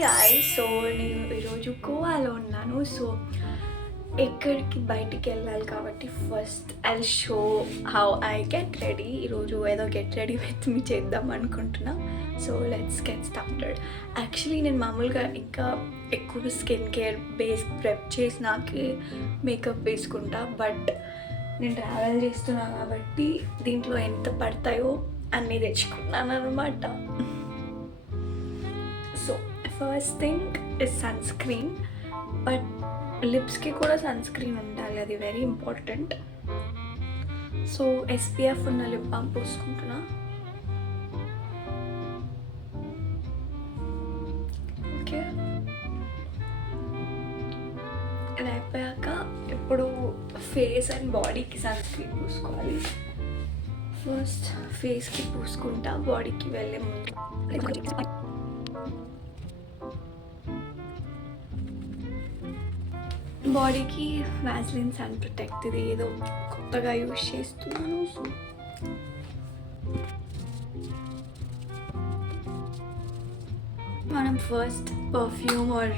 Hi guys. So నేను ఈరోజు గోవాలో ఉన్నాను. సో ఎక్కడికి బయటికి వెళ్ళాలి కాబట్టి first I show how I get ready. ఈరోజు ఏదో గెట్ రెడీ విత్ మీ చేద్దాం అనుకుంటున్నా. So let's get started. Actually నేను మామూలుగా ఇంకా ఎక్కువ స్కిన్ కేర్ బేస్ ప్రెప్ చేసినాకే మేకప్ వేసుకుంటా. బట్ నేను ట్రావెల్ చేస్తున్నా కాబట్టి దీంట్లో ఎంత పడతాయో అన్నీ తెచ్చుకున్నాను అనమాట. So first thing is sunscreen. But లిప్స్కి కూడా సన్ స్క్రీన్ ఉండాలి, అది వెరీ ఇంపార్టెంట్. సో SPF ఉన్న లిప్ బామ్ పోసుకుంటున్నా. ఓకే, ఇది అయిపోయాక ఇప్పుడు ఫేస్ అండ్ బాడీకి సన్ స్క్రీన్ పూసుకోవాలి. ఫస్ట్ ఫేస్కి పూసుకుంటా, బాడీకి వెళ్ళే ముందు బాడీకి వ్యాజ్లిన్ సన్ ప్రొటెక్ట్, ఇది ఏదో కొత్తగా యూజ్ చేస్తున్నాను. సో మనం ఫస్ట్ పర్ఫ్యూమ్ ఆర్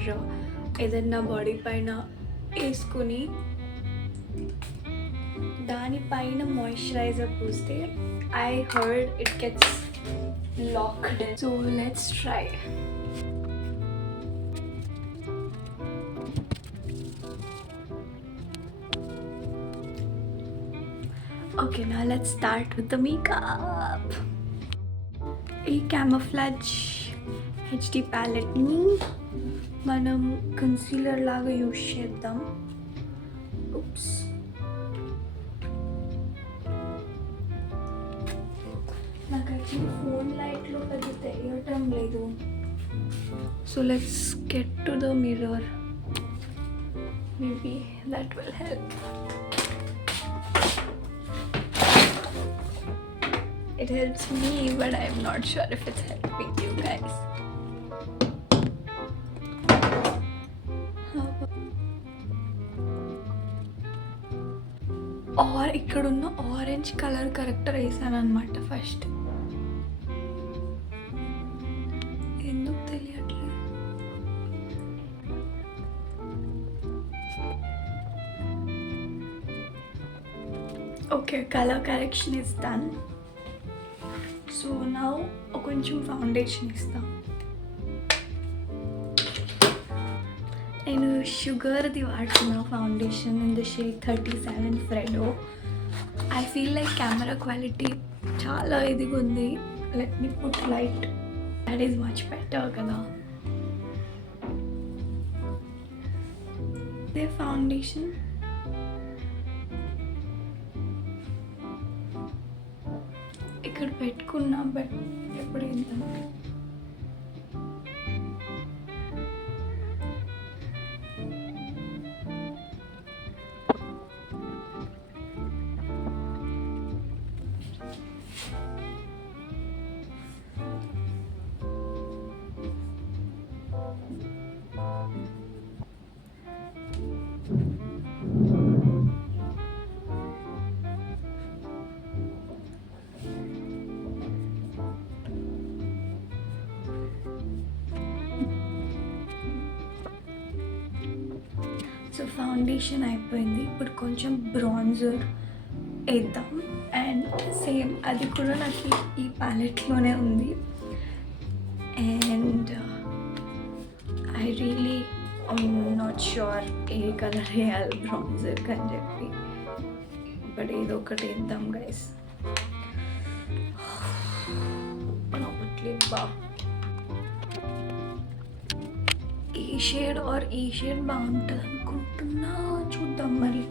ఏదన్నా బాడీ పైన వేసుకుని దానిపైన మాయిశ్చరైజర్ పూస్తే I heard it gets locked. So let's try. Okay, now let's start with the makeup. ఈ camouflage HD ప్యాలెట్ని మనం కన్సీలర్ లాగా యూజ్ చేద్దాం. Oops. నాకు యాక్చువల్లీ ఫోన్ లైట్లో పెద్ద తెలియటం లేదు. So let's get to the mirror. Maybe that will help. It helps me, but I'm not sure if it's helping you guys. और ఇక్కడున్న ఆరెంజ్ కలర్ కరెక్టర్ వేసాను అనమాట ఫస్ట్. ఎందుకు తెలియట్లేదు. Okay, colour correction is done. So నా కొంచెం foundation ఇస్తాం. నేను షుగర్ది వాడుతున్నా ఫౌండేషన్ ఇన్ ద షేడ్ 37 ఫ్రెడో. I feel like camera quality చాలా ఇదిగా ఉంది. Let me put light, that is much better కదా. దే ఫౌండేషన్ ఇక్కడ పెట్టుకున్నా, బట్ ఎప్పుడు వేద్దాం. సో ఫౌండేషన్ అయిపోయింది. ఇప్పుడు కొంచెం బ్రాన్జర్ వేద్దాం. అండ్ సేమ్ అది కూడా నాకు ఈ ప్యాలెట్లోనే ఉంది. And I really not sure ఏ కలర్ వేయాలి బ్రాన్జర్ అని చెప్పి, బట్ ఏదో ఒకటి వేద్దాం గైస్. బా ఈ షేడ్ ఆర్ ఈ షేడ్ బాగుంటుంది అనుకుంటున్నా, చూద్దాం మరి.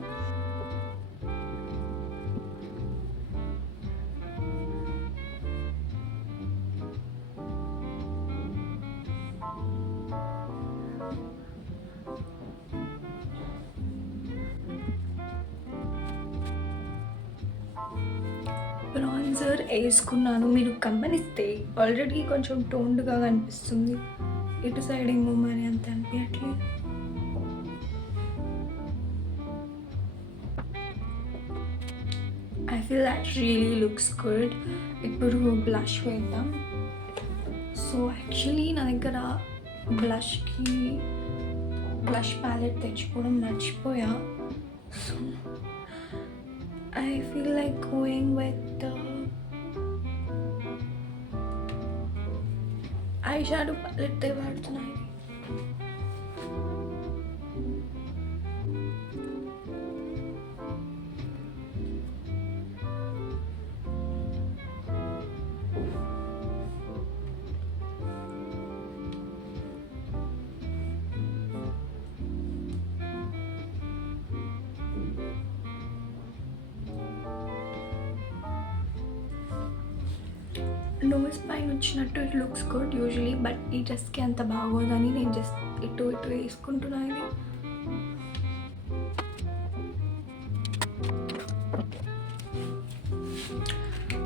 బ్రాన్జర్ వేసుకున్నాను. మీరు గమనిస్తే ఆల్రెడీ కొంచెం టోన్డ్గా కనిపిస్తుంది. ఇటు సైడ్ ఏమో మరి అంత అనిపించట్లేదు. I feel that really looks good. ఇప్పుడు బ్లష్ వేద్దాం. సో యాక్చువల్లీ నా దగ్గర బ్లష్కి బ్లష్ ప్యాలెట్ తెచ్చుకోవడం మర్చిపోయా. So I feel like going with eye shadow palette వాడుతున్నాయి. నోస్ పైన వచ్చినట్టు it looks good usually, but ఈ డ్రెస్కి అంత బాగోదని నేను జస్ట్ ఇటు వేసుకుంటున్నా. ఇది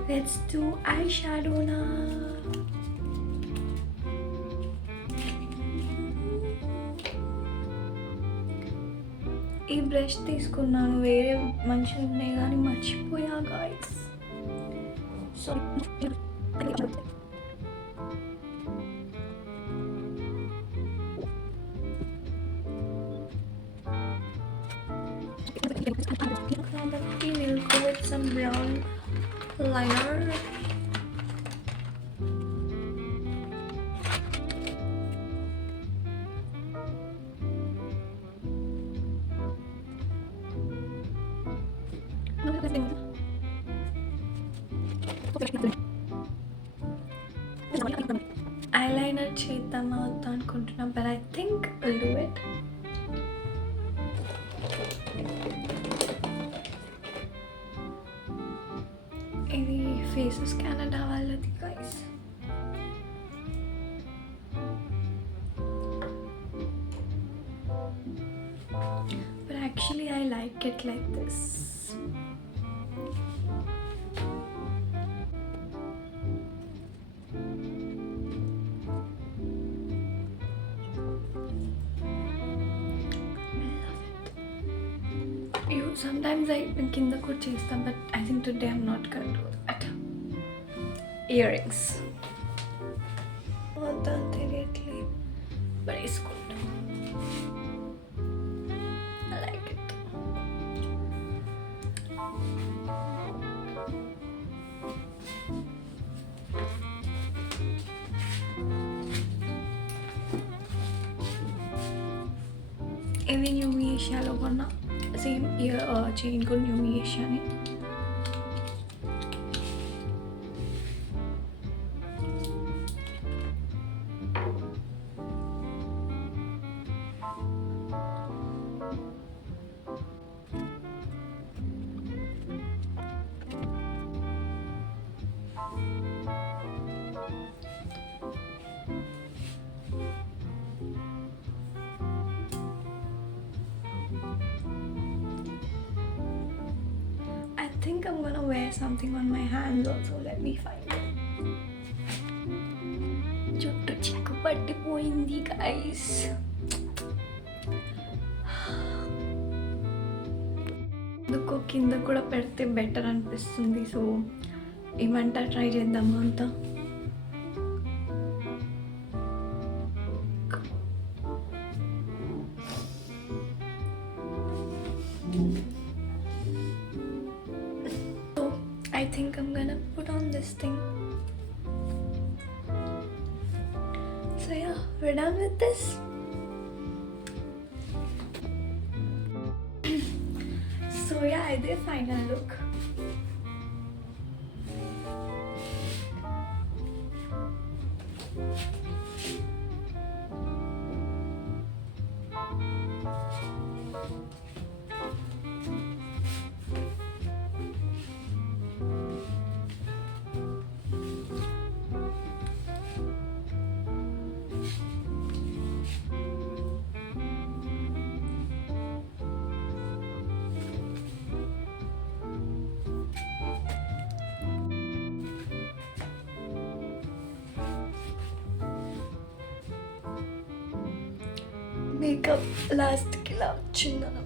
లెట్స్ డూ ఐ షాడోనా. ఈ బ్రష్ తీసుకున్నాను, వేరే మంచిగా ఉన్నాయి కానీ మర్చిపోయా గాయ్స్. సో కాబట్టి we'll go with some brown liner. eyeliner చేద్దామా అనుకుంటున్నా, but I think I'll do it. ఇది ఫేసెస్ కెనడా వాళ్ళది guys. But actually I like it like this. Sometimes I కింద కూడా చేస్తాం, but I think today I'm not gonna do that. Earrings అంతా తెలియట్లేదు, but it's good. I like it. ఇది న్యూ ఏషియాలో కొన్నా సేమ్ ఇయర్ చైన్ కూడా న్యూ ఏషియాని. I think I'm gonna wear something on my hands also. Let me find it. జుట్టు చిక్కు పట్టిపోయింది గైస్. ఎందుకో కింద కూడా పెడితే బెటర్ అనిపిస్తుంది. సో ఏమంటా ట్రై చేద్దాము అంతా. I think I'm gonna put on this thing. So yeah, we're done with this. So yeah, I did final look. Makeup లాస్ట్కి ఇలా వచ్చిందన్నమాట.